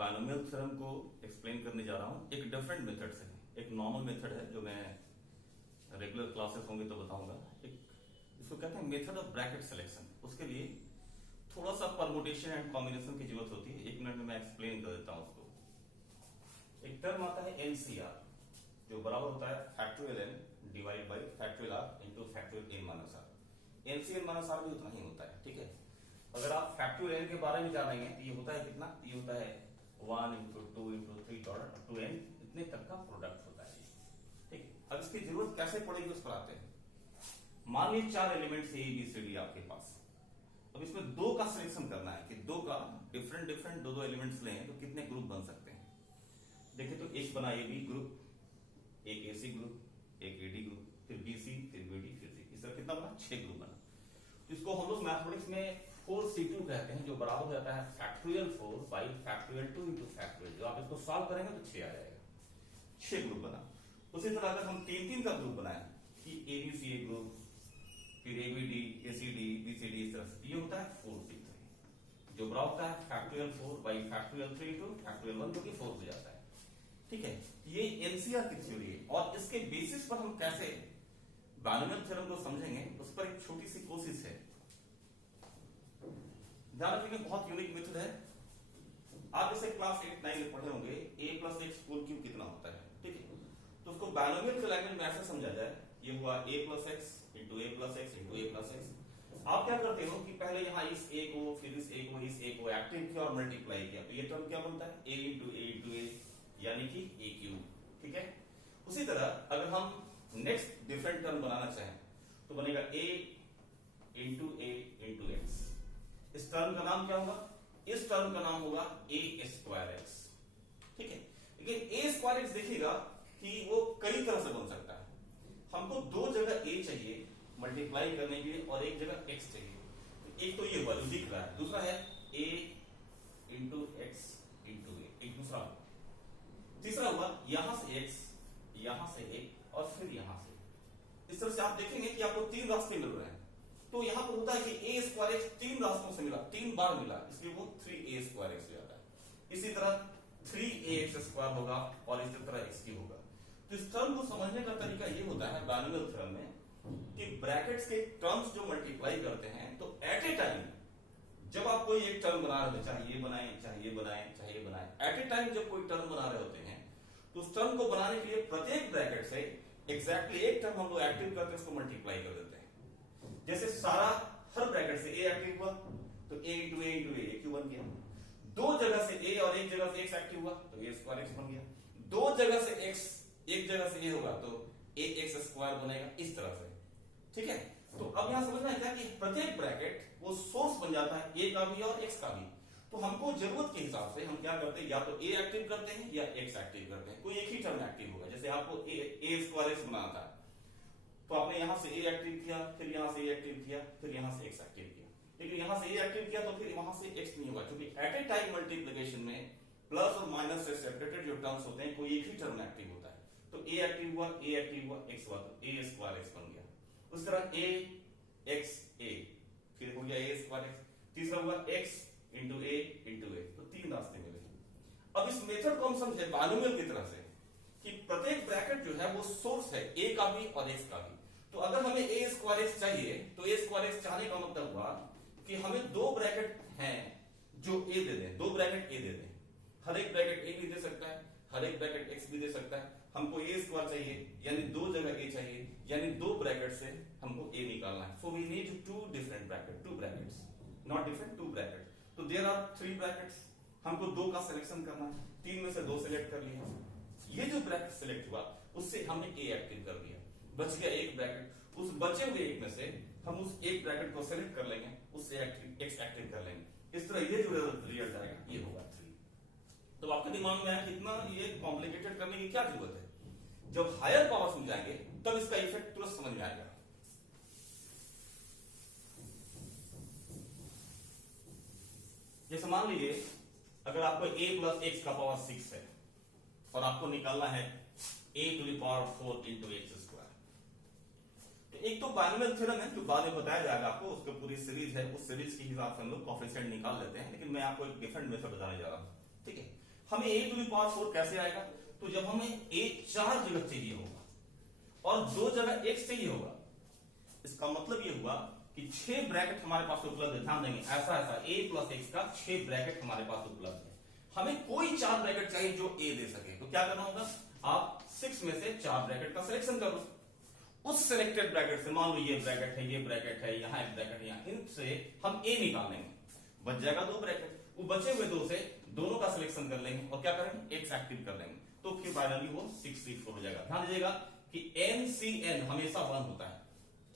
Binomial theorem को explain करने जा रहा हूं एक डिफरेंट मेथड से। एक नॉर्मल मेथड है जो मैं रेगुलर क्लासेस होंगे तो बताऊंगा। एक इसको कहते हैं मेथड ऑफ ब्रैकेट सिलेक्शन। उसके लिए थोड़ा सा परमुटेशन एंड कॉम्बिनेशन की जरूरत होती है। 1 मिनट में मैं एक्सप्लेन कर देता हूं उसको। एक टर्म आता है एनसीआर जो बराबर होता है factorial N divide by factorial R into factorial N minus R. NCN minus R भी उतना ही होता है, ठीक है। अगर आप फैक्टोरियल एन के बारे में जानेंगे तो ये होता है कितना, ये होता है 1 into 2 into 3 dot to N, इतने तक का प्रोडक्ट होता है, ठीक है। अब इसकी जरूरत कैसे पड़ेगी उस पर आते हैं। मान लीजिए 4 elements A B C D आपके पास। अब इसमें 2 का सिलेक्शन करना है कि 2 का डिफरेंट दो एलिमेंट्स लें तो कितने ग्रुप बन सकते हैं। देखिए तो एच बना ए बी ग्रुप, एक एसी ग्रुप, एक एडी ग्रुप, फिर बीसी, फिर बीडी, फिर सी। इस तरह कितना बना, 6 ग्रुप बना। तो इसको हम लोग मैथमेटिक्स में 4C2 कहते हैं जो बराबर हो जाता है factorial 4 by factorial 2 into factorial. जो आप इसको सॉल्व करेंगे तो 6 आ जाएगा। 6 ग्रुप बना। उसी तरह अगर हम 3 का ग्रुप बनाए कि एबीसी ग्रुप, फिर एबीडी, एसीडी, बीसीडी, इस तरह से ये होता है 4C3 जो बराबर होता है factorial 4 by factorial 3 into factorial 1 जो कि 4 हो जाता है, ठीक है। ये एनसीआर की थ्योरी है और इसके बेसिस पर हम कैसे बायनोमियल थ्योरम को समझेंगे उस पर एक छोटी सी कोशिश है। ध्यान रखिए बहुत यूनिक मेथड है। आप इसे क्लास 8-9 में पढ़े होंगे a plus X whole cube कितना होता है, ठीक है। तो उसको बायनोमियल के लैंग्वेज में ऐसे समझा जाए, ये हुआ a plus X into A plus X into A plus x. आप क्या करते हो कि पहले यहाँ इस a को, फिर इस a को, इस a को एक्टिव किया और मल्टीप्लाई किया तो ये टर्म क्या बनता है a इंटू ए यानी कि ए क्यूब, ठीक है। उसी तरह अगर हम नेक्स्ट डिफरेंट टर्म बनाना चाहें तो बनेगा a into A into x. इस टर्म का नाम क्या होगा, इस टर्म का नाम होगा ए स्क्वायर एक्स, ठीक है। लेकिन ए स्क्वायर एक्स देखिएगा कि वो कई तरह से बन सकता है। हमको 2 जगह ए चाहिए मल्टीप्लाई करने के लिए और एक जगह एक्स चाहिए। तो एक तो ये वैल्यू दिख रहा है, दूसरा है ए इंटू एक्स इंटू ए, एक दूसरा हुआ। तीसरा हुआ यहां से एक्स, यहां से ए और फिर यहां से। इस तरह से आप देखेंगे कि आपको 3 रास्ते मिल रहे हैं। तो यहां पर होता है कि ए स्क्वायर एक्स 3 रास्तों से मिला, 3 बार मिला, इसलिए वो 3a स्क्वायर एक्स हो जाता है। इसी तरह 3ax स्क्वायर होगा और इसी तरह x की होगा। तो इस टर्म को समझने का तरीका ये होता है बायनोमियल थ्योरम में कि ब्रैकेट्स के टर्म्स जो मल्टीप्लाई करते हैं तो एट ए टाइम जब आप कोई एक टर्म बना रहे होते, चाहे ये बनाए, चाहे ये बनाए, चाहे ये बनाए, एट ए टाइम जब कोई टर्म बना रहे होते हैं तो उस टर्म को बनाने के लिए प्रत्येक ब्रैकेट से एग्जैक्टली एक टर्म हम लोग एक्टिव करते हैं, उसको मल्टीप्लाई कर देते हैं। जैसे सारा हर ब्रैकेट से a एक्टिव हुआ तो a इंटू ए क्यू बन गया। 2 जगह से a और एक जगह से x एक्टिव हुआ तो a स्क्वायर एक्स बन गया। 2 जगह से x एक जगह से a होगा तो a एक्स स्क्वायर बनेगा, इस तरह से, ठीक है। तो अब यहां समझना है क्या कि प्रत्येक ब्रैकेट वो सोर्स बन जाता है a का भी और x का भी। तो हमको जरूरत के हिसाब से हम क्या करते हैं, या तो a एक्टिव करते हैं या x एक्टिव करते हैं। कोई एक ही टर्म एक्टिव होगा। जैसे आपको a स्क्वायर एक्स बनाना था तो आपने यहां से a एक्टिव किया, फिर यहां से a एक्टिव किया, फिर यहां से x एक्टिव किया। लेकिन यहां से a एक्टिव किया तो फिर वहां से x नहीं होगा, क्योंकि एट ए टाइम मल्टीप्लिकेशन में प्लस और माइनस से सेपरेटेड जो टर्म्स होते हैं कोई एक ही टर्म एक्टिव होता है। तो a एक्टिव हुआ, a एक्टिव हुआ, x हुआ तो a स्क्वायर एक्स बन गया। उस तरह a x a फिर हो गया a स्क्वायर एक्स। तीसरा हुआ x इंटू ए इंटू ए, तो 3 रास्ते मिले। अब इस मेथड को हम समझे बायनोमियल की तरह से कि प्रत्येक ब्रैकेट जो है वो सोर्स है a का भी और x का भी। तो अगर हमें a स्क्वायर एक्स चाहिए तो a स्क्वायर एक्स चाहने का मतलब हुआ कि हमें 2 ब्रैकेट हैं जो a दे दें, 2 ब्रैकेट a दे दें। हर एक ब्रैकेट a भी दे सकता है, हर एक ब्रैकेट x भी दे सकता है। हमको a स्क्वायर चाहिए यानी 2 जगह a चाहिए, यानी 2 ब्रैकेट से हमको a निकालना है। So we need 2 different bracket, 2 brackets, not different, 2 bracket. तो देयर आर 3 ब्रैकेट्स। हमको 2 का सिलेक्शन करना है, 3 में से 2 सिलेक्ट कर लिया। ये जो ब्रैकेट सिलेक्ट हुआ उससे हमने a एक्टिव कर दिया, बच गया एक ब्रैकेट। उस बचे हुए एक में से हम उस एक ब्रैकेट को सिलेक्ट कर लेंगे, उससे x एक्टिव कर लेंगे। इस तरह ये जो रिजल्ट आएगा ये होगा 3। तो आपके दिमाग में आया कितना ये कॉम्प्लिकेटेड करने की क्या जरूरत है। जब हायर पावर्स में जाएंगे तब इसका इफेक्ट तुरंत समझ में आएगा। जैसे मान लीजिए अगर आपको a प्लस एक्स का पावर 6 है और आपको निकालना है a to the power 4 into X square. तो एक तो बायनोमियल थ्योरम है जो बाद में बताया जाएगा आपको, उसका पूरी सीरीज है, उस सीरीज के हिसाब से हम लोग कोएफिशिएंट निकाल लेते हैं। लेकिन मैं आपको एक डिफरेंट मेथड बताने जा रहा हूं, ठीक है। हमें a टू द पावर 4 कैसे आएगा? तो जब हमें a 4 जगह चाहिए होगा और 2 जगह x चाहिए होगा, इसका मतलब ये हुआ कि 6 ब्रैकेट हमारे पास उपलब्ध है। ध्यान देंगे, ऐसा a प्लस x का 6 ब्रैकेट हमारे पास उपलब्ध है। हमें कोई 4 ब्रैकेट चाहिए जो a दे सके, तो क्या करना होगा? आप 6 में से 4 ब्रैकेट का सिलेक्शन करो। उस सिलेक्टेड ब्रैकेट से, मान लो ये ब्रैकेट है, ये ब्रैकेट है, यहाँ एक ब्रैकेट है, यहाँ, इनसे हम a निकाल लेंगे, बच जाएगा 2 ब्रैकेट। वो बचे हुए 2 से दोनों का सिलेक्शन कर लेंगे और क्या करेंगे? x एक्टिव कर लेंगे, तो फिर फाइनली वो 6c4 हो जाएगा। ध्यान दीजिएगा कि NCN हमेशा 1 होता है,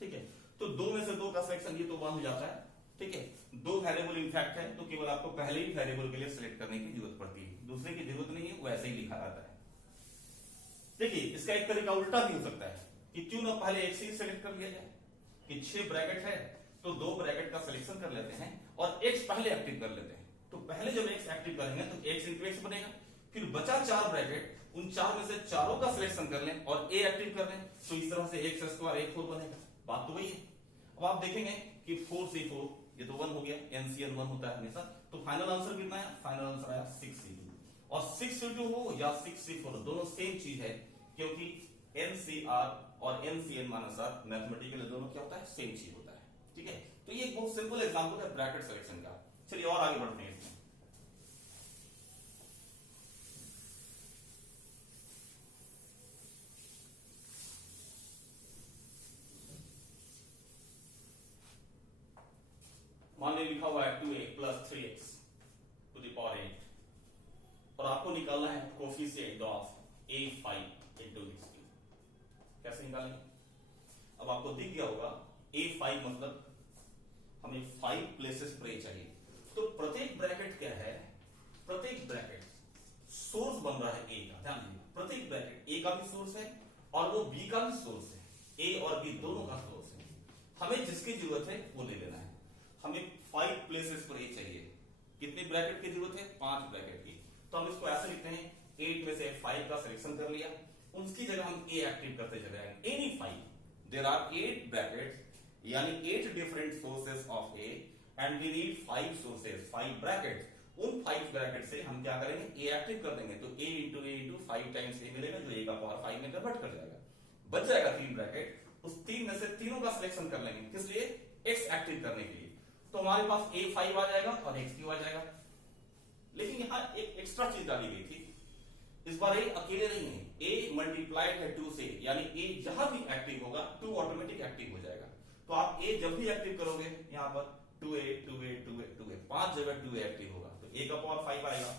ठीक है। तो 2 में से 2 का सिलेक्शन, ये तो 1 हो जाता है, ठीक है। 2 वेरिएबल इनफैक्ट है, तो केवल आपको पहले ही वेरिएबल के लिए सिलेक्ट करने की जरूरत पड़ती है, दूसरे की जरूरत नहीं है, वो ऐसे ही लिखा रहता है। देखिए, इसका एक तरीका उल्टा भी हो सकता है कि क्यों ना पहले x ही सिलेक्ट कर लिया जाए, कि 6 ब्रैकेट है तो 2 ब्रैकेट का सिलेक्शन कर लेते हैं और x पहले एक्टिव कर लेते हैं। तो पहले जब x एक्टिव करेंगे तो x इंटू x बनेगा, फिर बचा 4 ब्रैकेट, उन 4 में से चारों का सिलेक्शन कर लें और a एक्टिव कर लें, तो इस तरह से x स्क्वायर एक 4 बनेगा। बात तो वही है। अब आप देखेंगे कि 4c4, ये तो 1 हो गया, NCN 1 होता है हमेशा, तो फाइनल आंसर कितना है? फाइनल आंसर आया 6c2। और 6c2 हो या 6c4 दोनों सेम चीज है, क्योंकि NCR और NCN माइनस आर मैथमेटिकल दोनों क्या होता है? सेम चीज होता है, ठीक है। तो ये एक बहुत सिंपल एग्जांपल है ब्रैकेट सिलेक्शन का। चलिए और आगे बढ़ते हैं इसमें। मान लीजिए लिखा हुआ है 2a plus 3x to the power 8 और आपको निकालना है coefficient of a5 into x3। कैसे निकालेंगे? अब आपको दिख गया होगा a5 मतलब हमें 5 प्लेसेस पर a चाहिए, तो प्रत्येक ब्रैकेट क्या है? प्रत्येक ब्रैकेट सोर्स बन रहा है a का। ध्यान दीजिए, प्रत्येक ब्रैकेट a का भी सोर्स है और वो b का भी सोर्स है, a और b दोनों का सोर्स है। हमें जिसकी जरूरत है वो ले लेना है। हमें 5 प्लेसेस पर a चाहिए। कितनी ब्रैकेट की जरूरत है? 5 ब्रैकेट की। तो हम इसको ऐसे लिखते हैं, 8 में से 5 का सिलेक्शन कर लिया, उसकी जगह हम a एक्टिव करते चले जाएंगे। एनी 5, देयर आर 8 ब्रैकेट्स, यानी 8 different sources of a and we need 5 sources, 5 brackets. उन 5 ब्रैकेट से हम क्या करेंगे? a एक्टिव कर देंगे, तो a इंटू 5 टाइम्स a मिलेगा, जो a का पावर 5 में कन्वर्ट कर जाएगा। बच जाएगा 3 ब्रैकेट, उस 3 में से तीनों का सिलेक्शन कर लेंगे, किस लिए? x एक्टिव करने के लिए। तो हमारे पास a5 आ जाएगा और x3 आ जाएगा। लेकिन यहां एक एक्स्ट्रा चीज डाली गई थी, इस बार a अकेले नहीं है, a मल्टीप्लाइड है 2 से, यानी a जहां भी एक्टिव होगा 2 ऑटोमेटिक एक्टिव हो जाएगा। तो आप a जब भी एक्टिव करोगे, यहां पर 2a 2a 2a 2a 5 जगह 2a एक्टिव होगा, तो a का पावर 5 आएगा,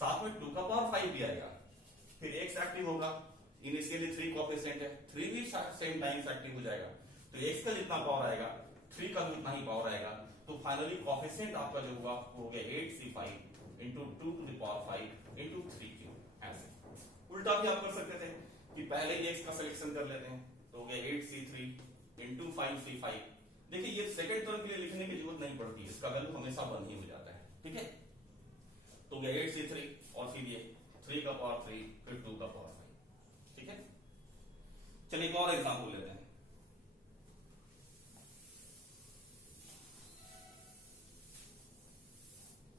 साथ में 2 का पावर 5 भी आएगा। फिर x एक्टिव होगा, इनिशियली 3 कोएफिशिएंट है, 3 भी सेम टाइम्स एक्टिव हो जाएगा, तो x का जितना पावर आएगा 3 का भी उतना ही पावर आएगा। तो फाइनली कोएफिशिएंट आपका जो हुआ वो हो गया 8c5 into 2 to the power 5 into 3q। ऐसे उल्टा भी आप कर सकते थे कि पहले x का सिलेक्शन कर लेते हैं, तो हो गया 8c3 इंटू 5c5। देखिए, ये सेकंड टर्म के लिए लिखने की जरूरत नहीं पड़ती, इसका वैल्यू हमेशा 1 ही हो जाता है, ठीक है। तो हो गया 8c3 और फिर ये 3 का पावर 3 फिर 2 का पावर 5, ठीक है। चलिए एक और एग्जांपल लेते हैं।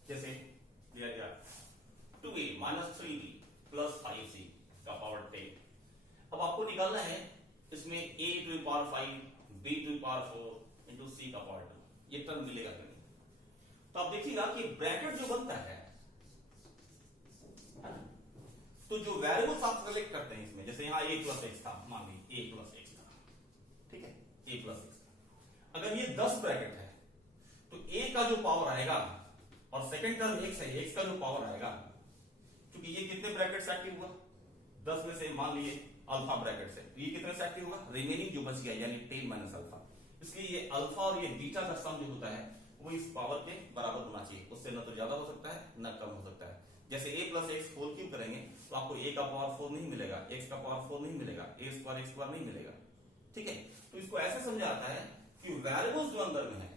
जैसे दिया गया 2a minus 3b plus 5c का पावर 10। अब आपको निकालना है इसमें a to the power 5 b to the power 4 into c का पावर 2, ये टर्म मिलेगा कि नहीं? तो आप देखिएगा कि ब्रैकेट जो बनता है, तो जो वेरिएबल्स आप सेलेक्ट करते हैं इसमें, जैसे यहां a प्लस x था, मान लीजिए a प्लस x था, ठीक है, a प्लस x था। अगर ये 10 ब्रैकेट है तो a का जो पावर आएगा और सेकंड टर्म x है, x का जो पावर आएगा, क्योंकि ये कितने ब्रैकेट से एक्टिव हुआ? 10 में से मान लिए अल्फा ब्रैकेट से, तो ये कितने से एक्टिव हुआ? रिमेनिंग जो बच गया, यानी 10 माइनस अल्फा। इसलिए ये अल्फा और ये बीटा का सम जो होता है वो इस पावर के बराबर होना चाहिए, उससे न तो ज्यादा हो सकता है न कम हो सकता है। जैसे a plus X whole cube करेंगे तो आपको a का पावर 4 नहीं मिलेगा, x का पावर 4 नहीं मिलेगा, a स्क्वायर x स्क्वायर नहीं मिलेगा, ठीक है। तो इसको ऐसे समझा जाता है कि वेरिएबल्स जो अंदर में है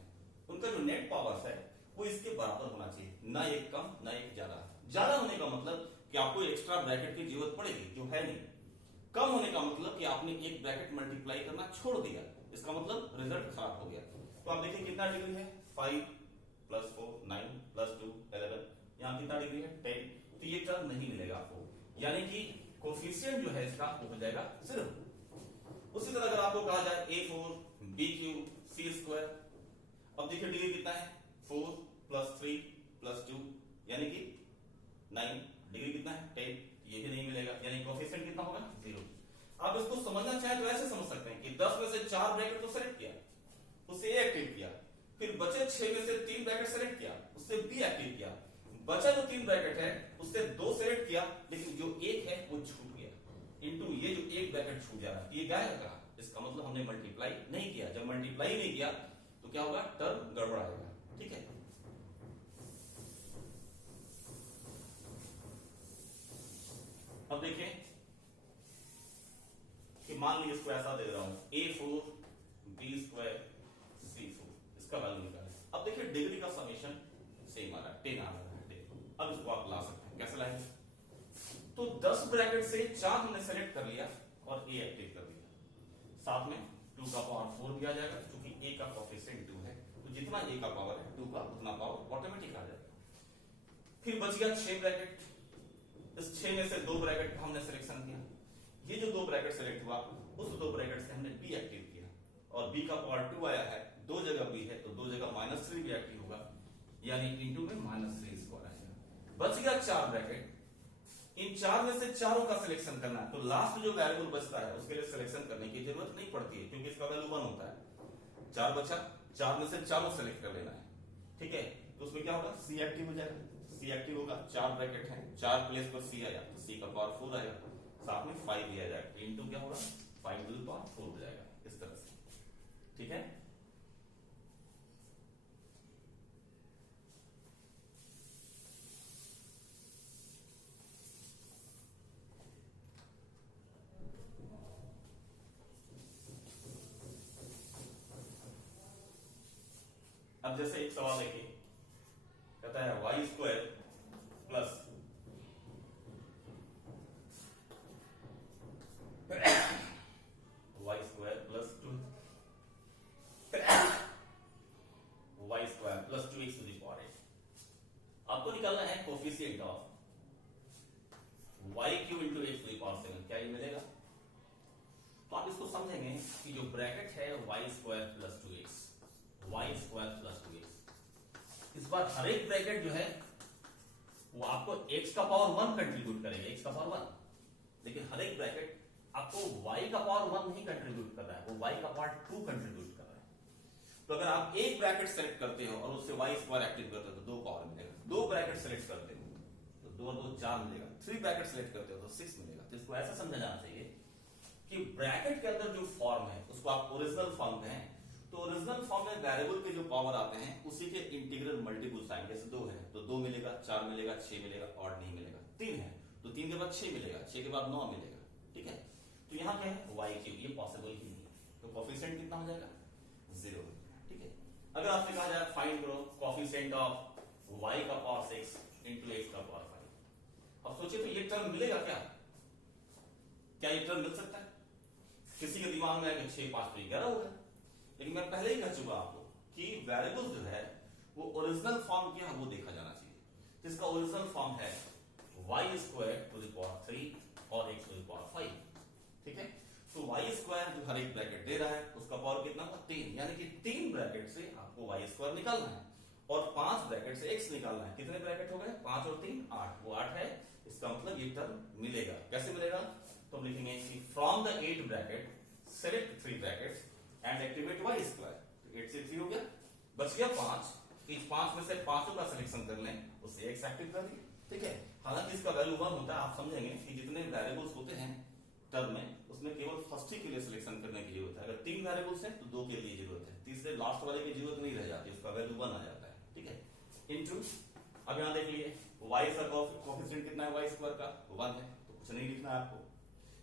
उनका जो नेट पावर है वो इसके बराबर होना चाहिए, ना एक कम ना एक ज्यादा। ज्यादा होने का मतलब कि आपको एक्स्ट्रा ब्रैकेट की जरूरत पड़ेगी, जो है नहीं। कम होने का मतलब कि आपने एक ब्रैकेट मल्टीप्लाई करना छोड़ दिया, इसका मतलब रिजल्ट खराब हो गया। तो आप देखिए कितना डिग्री है, 5 प्लस 4 9 प्लस 2 11, यहाँ कितना डिग्री है 10। तो ये टर्म नहीं मिलेगा आपको, यानी कि कोफिशिएंट जो है इसका वो हो जाएगा 0। उसी तरह अगर आपको कहा जाए a4 b3 c², अब देखिए डिग्री कितना है 4 + 3 + 2 यानी कि 9, डिग्री कितना है 10, ये भी नहीं मिलेगा, यानी कोफिशिएंट कितना होगा 0। आप इसको समझना चाहें तो ऐसे समझ सकते हैं कि 10 में से 4 ब्रैकेट तो सेलेक्ट किया, उससे ए एक्टिव किया, फिर बचे 6 में से 3 ब्रैकेट सेलेक्ट किया, उससे बी एक्टिव किया, बचा जो 3 ब्रैकेट है उससे 2 सेलेक्ट किया, लेकिन जो एक है वो छूट गया, इनटू ये जो एक ब्रैकेट छूट जा रहा है, ये गायब कहा, इसका मतलब हमने मल्टीप्लाई नहीं किया। जब मल्टीप्लाई नहीं किया तो क्या होगा, टर्म गड़बड़ आएगा। ठीक है, अब देखिए कि मान लीजिए इसको ऐसा दे रहा हूं a4 b² c4, इसका वैल्यू निकालें। अब देखिए डिग्री का समेशन सेम आ रहा है 10 आ रहा है। अब इसको आप ला सकते हैं, कैसे लाएंगे, तो 10 ब्रैकेट से 4 हमने सेलेक्ट कर लिया और a एक्टिव कर दिया, साथ में 2 का पावर 4 भी आ जाएगा, क्योंकि a का कोफिशिएंट 2 है, तो जितना a का पावर है 2 का उतना पावर ऑटोमेटिक आ जाएगा। फिर बच गया 6 ब्रैकेट, इस 6 में से 2 ब्रैकेट का हमने सिलेक्शन किया, ये जो 2 ब्रैकेट सेलेक्ट हुआ उस 2 ब्रैकेट से हमने b एक्टिव किया, और b का पावर 2 आया है, 2 जगह b है तो 2 जगह -3 भी एक्टिव होगा, यानी इनटू में -3² आएगा। बच गया 4 ब्रैकेट, इन 4 में से चारों का सिलेक्शन करना है, तो लास्ट जो वेरिएबल बचता है उसके लिए सिलेक्शन करने की जरूरत नहीं पड़ती है, क्योंकि इसका वैल्यू 1 होता है। 4 बचा, 4 में से चारों सेलेक्ट कर लेना है। ठीक है, तो उसमें क्या होगा, c एक्टिव हो जाएगा, c एक्टिव होगा, 4 ब्रैकेट है, 4 प्लेस पर c आया तो c का पावर 4 आएगा, साथ में 5 भी आ जाएगा, इनटू क्या होगा 5 टू द पावर 4 हो जाएगा, इस तरह से। ठीक है, अब जैसे एक सवाल देखिए, कहता है y² plus y² plus 2 y² plus 2x to the power 8। आपको निकालना है coefficient of y³ into x to the power 7, क्या ये मिलेगा। तो आप इसको समझेंगे कि जो ब्रैकेट है y² plus 2x, y² plus 2x, इस बार हर एक ब्रैकेट जो है वो आपको x का पावर 1 कंट्रीब्यूट करेगा, x का पावर 1, लेकिन हर एक ब्रैकेट आपको y का पावर 1 नहीं कंट्रीब्यूट कर रहा है, वो y का पावर 2 कंट्रीब्यूट कर रहा है। तो अगर आप एक ब्रैकेट सेलेक्ट करते हो और उससे y² एक्टिव करते हो तो 2 पावर मिलेगा, 2 ब्रैकेट सेलेक्ट करते हो तो 2 और 2 4 मिलेगा, 3 ब्रैकेट सेलेक्ट करते हो तो 6 मिलेगा। तो इसको ऐसा समझा जाना चाहिए कि ब्रैकेट के अंदर जो फॉर्म है उसको आप ओरिजिनल फॉर्म कहें, तो ओरिजिनल फॉर्म में वेरिएबल के जो पावर आते हैं उसी के इंटीग्रल मल्टीपल्स आएंगे। जैसे 2 है तो 2 मिलेगा, 4 मिलेगा, 6 मिलेगा, और नहीं मिलेगा। 3 है तो 3 के बाद 6 मिलेगा, 6 के बाद 9 मिलेगा। ठीक है, तो यहाँ क्या है y³, ये पॉसिबल ही नहीं है, तो कोफिशिएंट कितना हो जाएगा 0। ठीक है, अगर आपसे कहा जाए फाइंड करो कोफिशिएंट ऑफ y का पावर 6 इंटू x का पावर 5, अब सोचिए तो ये टर्म मिलेगा क्या, क्या ये टर्म मिल सकता है। किसी के दिमाग में आएगा 6 5 तो 11 होगा, लेकिन मैं पहले ही कह चुका आपको कि वेरिएबल जो है वो ओरिजिनल फॉर्म क्या है वो देखा जाना चाहिए, जिसका ओरिजिनल फॉर्म है y² टू द पावर 3 और x टू द पावर 5। ठीक है, तो y² जो हर एक ब्रैकेट दे रहा है उसका पावर कितना होगा 3, यानी कि 3 ब्रैकेट से आपको y² निकालना है और 5 ब्रैकेट से x निकालना है। कितने ब्रैकेट हो गए, 5 और 3 8, वो 8 है, इसका मतलब ये टर्म मिलेगा। कैसे मिलेगा, तो हम लिखेंगे कि from the 8 bracket select 3 brackets and activate y²। तो 8 से 3 हो गया, बच गया 5, इस 5 में से 5 का सिलेक्शन कर लें, उससे x एक्टिव कर दिए। ठीक है, हालांकि इसका वैल्यू 1 होता है, आप समझेंगे कि जितने वेरिएबल्स होते हैं टर्म में उसमें केवल फर्स्ट ही के लिए सिलेक्शन करने की जरूरत है। अगर 3 वेरिएबल्स हैं तो 2 के लिए जरूरत है, तीसरे लास्ट वाले की जरूरत नहीं रह जाती, उसका वैल्यू 1 आ जाता है। ठीक है, इनटू, अब यहां देख लिए y का कोफिशिएंट कितना है, y² का 1 है, तो कुछ नहीं लिखना है आपको,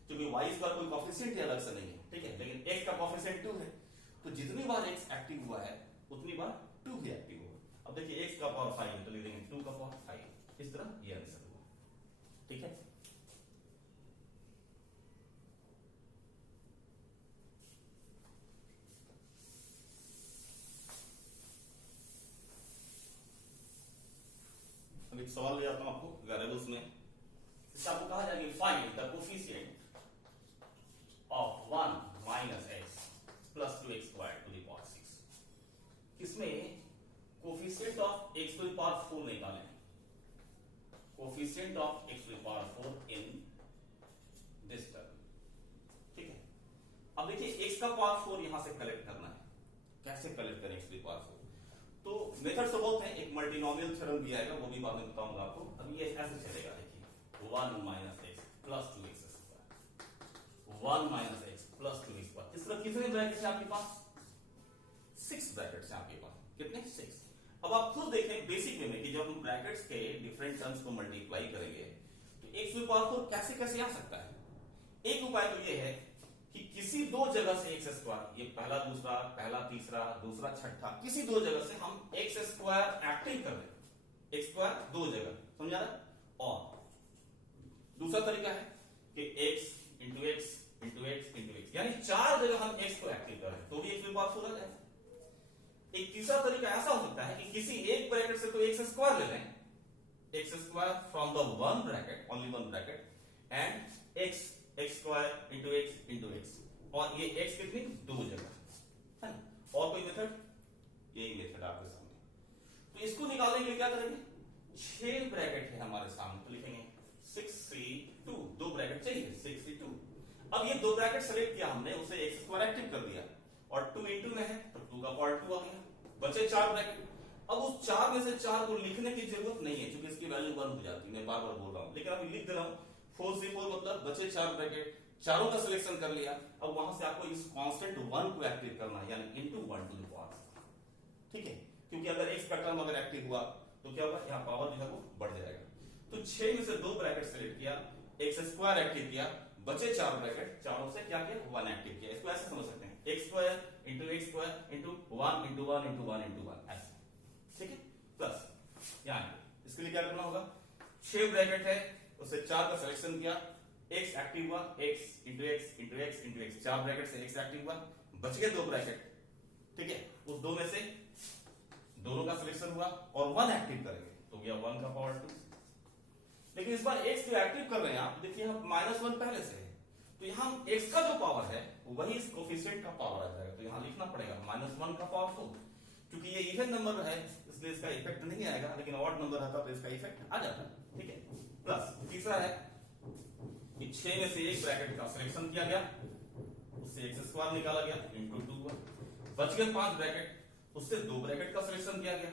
क्योंकि y² कोई कोफिशिएंट ही अलग से नहीं है। ठीक है, लेकिन x का कोफिशिएंट 2 है, तो जितनी बार x एक्टिव हुआ है उतनी बार 2 भी एक्टिव होगा। अब देखिए x का पावर 5 है तो लिख देंगे 2 का पावर 5, इस तरह ये आंसर हुआ। ठीक है, अब एक सवाल ले आता हूं आपको वेरिएबल्स में। इससे आपको कहा जाएगा find the coefficient of 1 minus X plus 2x square to the power 6। इसमें coefficient of x to the power 4 निकालें, coefficient of x to the power 4 in this term. ठीक है, अब देखिए x का पावर 4 यहां से कलेक्ट करना है। कैसे कलेक्ट करें x टू द पावर 4? तो मेथड तो बहुत है, एक मल्टीनोमियल थ्योरम भी आएगा, वो भी बाद में बताऊंगा आपको। अब ये ऐसे चलेगा, देखिए 1 minus X plus 2x square, 1 minus X plus 2x square. इस तरह कितने ब्रैकेट्स हैं आपके पास? 6 ब्रैकेट्स हैं आपके पास। कितने? 6। अब आप खुद देखें बेसिक वे में कि जब हम ब्रैकेट्स के डिफरेंट टर्म्स को मल्टीप्लाई करेंगे तो x टू द पावर 4 कैसे कैसे आ सकता है। एक उपाय तो ये है कि किसी दो जगह से एक्स स्क्वायर, ये पहला दूसरा, पहला तीसरा, दूसरा छठा, किसी दो जगह से हम एक्स स्क्वायर एक्टिव कर दें। एक्स स्क्वायर दो जगह, समझा रहा? और दूसरा तरीका है कि x into x into x into x, यानी 4 जगह हम एक्स को एक्टिव करें तो भी एक्स टू द पावर 4 आ जाए। एक तीसरा तरीका ऐसा हो सकता है कि किसी एक ब्रैकेट से तो एक्स स्क्वायर ले लें, x square from the one bracket, only one bracket, and x x square into x, और ये एक्स कितनी? दो जगह है ना। और कोई मेथड? यही मेथड आपके सामने। तो इसको निकालने के लिए क्या करेंगे? 6 ब्रैकेट है हमारे सामने, तो लिखेंगे 6 3 2, दो ब्रैकेट चाहिए, 6 3 2। अब ये दो ब्रैकेट सेलेक्ट किया हमने, उसे एक्स स्क्वायर एक्टिव कर दिया और 2 इंटू में है तो 2 का पावर 2 आ गया, बचे 4 ब्रैकेट। अब उस 4 में से 4 को लिखने की जरूरत नहीं है क्योंकि इसकी वैल्यू 1 हो जाती है, मैं बार बार बोल रहा हूं, लेकिन अभी लिख दे रहा हूं। 4 से 4 मतलब बचे 4 ब्रैकेट, चारों का सिलेक्शन कर लिया। अब वहां से आपको इस कांस्टेंट 1 को एक्टिव करना है, यानी इनटू 1 टू द पावर। ठीक है, क्योंकि अगर x का टर्म अगर एक्टिव हुआ तो क्या होगा? यहां पावर जो है वो बढ़ जाएगा। तो 6 में से 2 ब्रैकेट सेलेक्ट किया, एक्स स्क्वायर एक्टिव किया, बचे 4 ब्रैकेट, चारों से क्या किया? 1 एक्टिव किया। इसको ऐसे समझ सकते हैं, x square into X square into 1 into 1 into 1 into 1, ऐसे। ठीक है, प्लस यहां इसके लिए क्या करना होगा? 6 ब्रैकेट है, उससे 4 का सिलेक्शन किया, x एक्टिव हुआ, x into x into x into x, 4 bracket से x एक्टिव हुआ, बच गए 2 ब्रैकेट। ठीक है, उस 2 में से दोनों का सिलेक्शन हुआ और 1 एक्टिव करेंगे तो गया 1 का पावर 2। लेकिन इस बार x जो एक्टिव कर रहे हैं आप, देखिए यहां -1 पहले से है, तो यहां x का जो पावर है वही इस कोफिशिएंट का पावर आ जाएगा, तो यहां लिखना पड़ेगा -1 का पावर 4। क्योंकि ये इवन नंबर है इसलिए इसका इफेक्ट नहीं आएगा, लेकिन ऑड नंबर रहता तो इसका इफेक्ट आ जाता। ठीक है, प्लस तीसरा है कि 6 में से एक ब्रैकेट का सिलेक्शन किया गया, उससे एक्स स्क्वायर निकाला गया इंटू 2, बच गए 5 ब्रैकेट, उससे 2 ब्रैकेट का सिलेक्शन किया गया,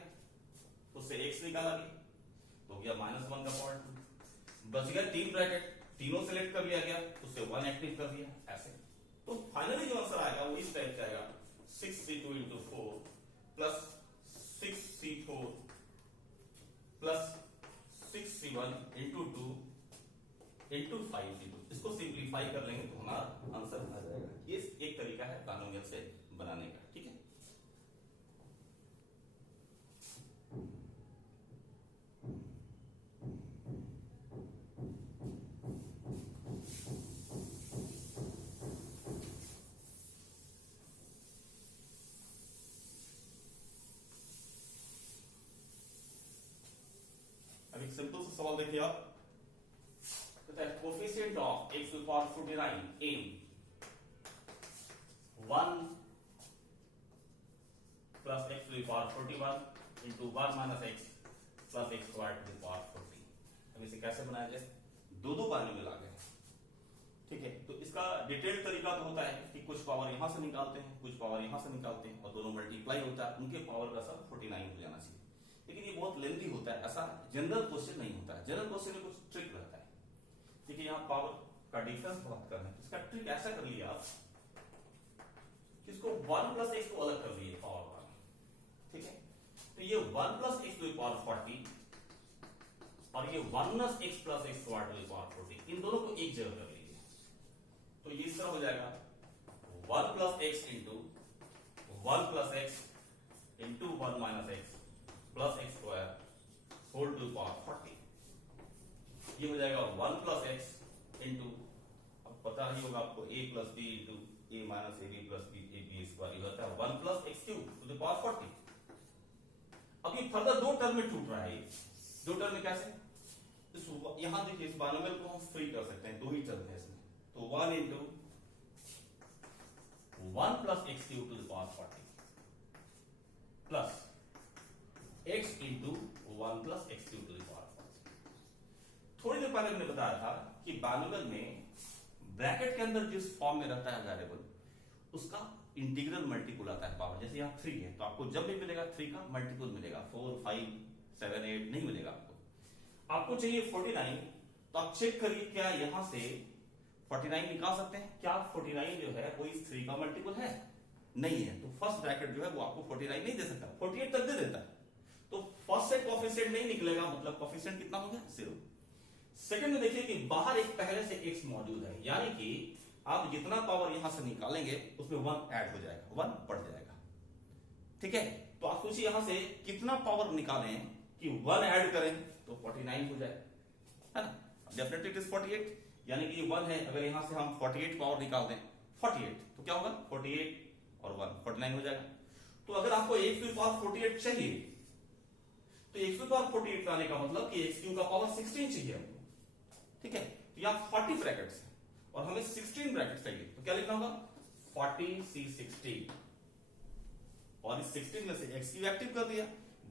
उससे एक्स निकाला गया तो गया -1 का पावर 2। बच गए 3 ब्रैकेट, तीनों सेलेक्ट कर लिया गया, उससे 1 एक्टिव कर दिया, ऐसे। तो फाइनली जो आंसर आएगा वो इस टाइप का आएगा, 6c2 into 4 plus 6c4 plus 6c1 into 2 into 5c2। इसको सिंप्लीफाई कर लेंगे तो हमारा आंसर आ जाएगा। ये एक तरीका है बाइनोमियल से बनाने का। ठीक है, अब एक सिंपल सा सवाल देखिए आप, coefficient of x to the power 49 in 1 plus x to the power 41 into 1 minus x plus x square to the power 40। अब इसे कैसे बनाया जाए? दो बाइनोमियल आ गए। ठीक है, तो इसका डिटेल्ड तरीका तो होता है कि कुछ पावर यहां से निकालते हैं, कुछ पावर यहां से निकालते हैं और दोनों मल्टीप्लाई होता है, उनके पावर का सब 49 हो जाना चाहिए। लेकिन ये बहुत लेंथी होता है, ऐसा जनरल क्वेश्चन नहीं होता है। जनरल क्वेश्चन में कुछ ट्रिक रहता है। देखिए यहाँ पावर का डिफरेंस बहुत करना है, इसका ट्रिक ऐसा कर लिया आप कि इसको 1 प्लस एक्स को अलग कर दिए पावर वाला। ठीक है, तो ये 1 plus X to the power 40 और ये 1 plus X plus X square to the power 40, इन दोनों को एक जगह कर लीजिए तो ये इस तरह हो जाएगा 1 plus X into 1 plus X into 1 minus X plus X square whole to the power 40। ये हो जाएगा 1 प्लस एक्स इंटू, अब पता ही होगा आपको, a plus B into A minus A B plus B A B square, ये होता है 1 plus X cube to the power 40। अब ये फर्दर 2 टर्म में टूट रहा है। ये 2 टर्म में कैसे? यहां देखिए इस बाइनोमियल को हम फ्री कर सकते हैं, दो ही चलते हैं इसमें, तो 1 into 1 plus X cube to the power 40 plus x into 1 plus X cube to the power 40। थोड़ी देर पहले मैंने बताया था कि बाइनोमियल में ब्रैकेट के अंदर जिस फॉर्म में रहता है वेरिएबल उसका इंटीग्रल मल्टीपल आता है पावर। जैसे यहाँ 3 है तो आपको जब भी मिलेगा 3 का मल्टीपल मिलेगा, 4 5 7 8 नहीं मिलेगा आपको चाहिए 49, तो आप चेक करिए क्या यहां से 49 निकाल सकते हैं? क्या 49 जो है वो इस 3 का मल्टीपल है? नहीं है, तो फर्स्ट ब्रैकेट जो है वो आपको 49 नहीं दे सकता, 48 तक दे देता है, तो फर्स्ट से कोफिशिएंट नहीं निकलेगा, मतलब कोफिशिएंट कितना हो गया? 0। सेकंड में देखिए कि बाहर एक पहले से x मौजूद है, यानी कि आप जितना पावर यहां से निकालेंगे उसमें 1 ऐड हो जाएगा, 1 बढ़ जाएगा, ठीक है। तो आप सोचिए यहां से कितना पावर निकालें कि 1 ऐड करें तो 49 हो जाए, है ना। डेफिनेटली इट इज 48, यानी कि 1 है, अगर यहां से हम 48 पावर निकाल दें 48 तो क्या होगा? 48 और 1 49 हो जाएगा। तो अगर आपको x की पावर 48 चाहिए तो x की पावर 48 लाने का मतलब कि x क्यूब का पावर 16 चाहिए हमको, ठीक है। तो यहां 40 ब्रैकेट्स है और हमें 16 ब्रैकेट्स चाहिए, तो क्या लिखना होगा? 40 C 16, और इस 16 में से x क्यूब एक्टिव कर दिया,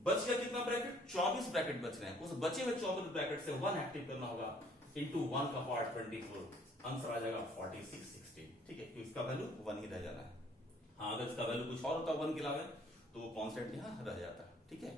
बच गया कितना ब्रैकेट? 24 ब्रैकेट बच रहे हैं, उस बचे हुए 24 ब्रैकेट से 1 एक्टिव करना होगा, इंटू 1 का पावर 24, आंसर आ जाएगा 46 16, ठीक है। तो इसका वैल्यू 1 ही रह जाना है। हाँ, अगर इसका वैल्यू कुछ और होता 1 के अलावा तो वो कांस्टेंट यहां रह जाता है, ठीक है।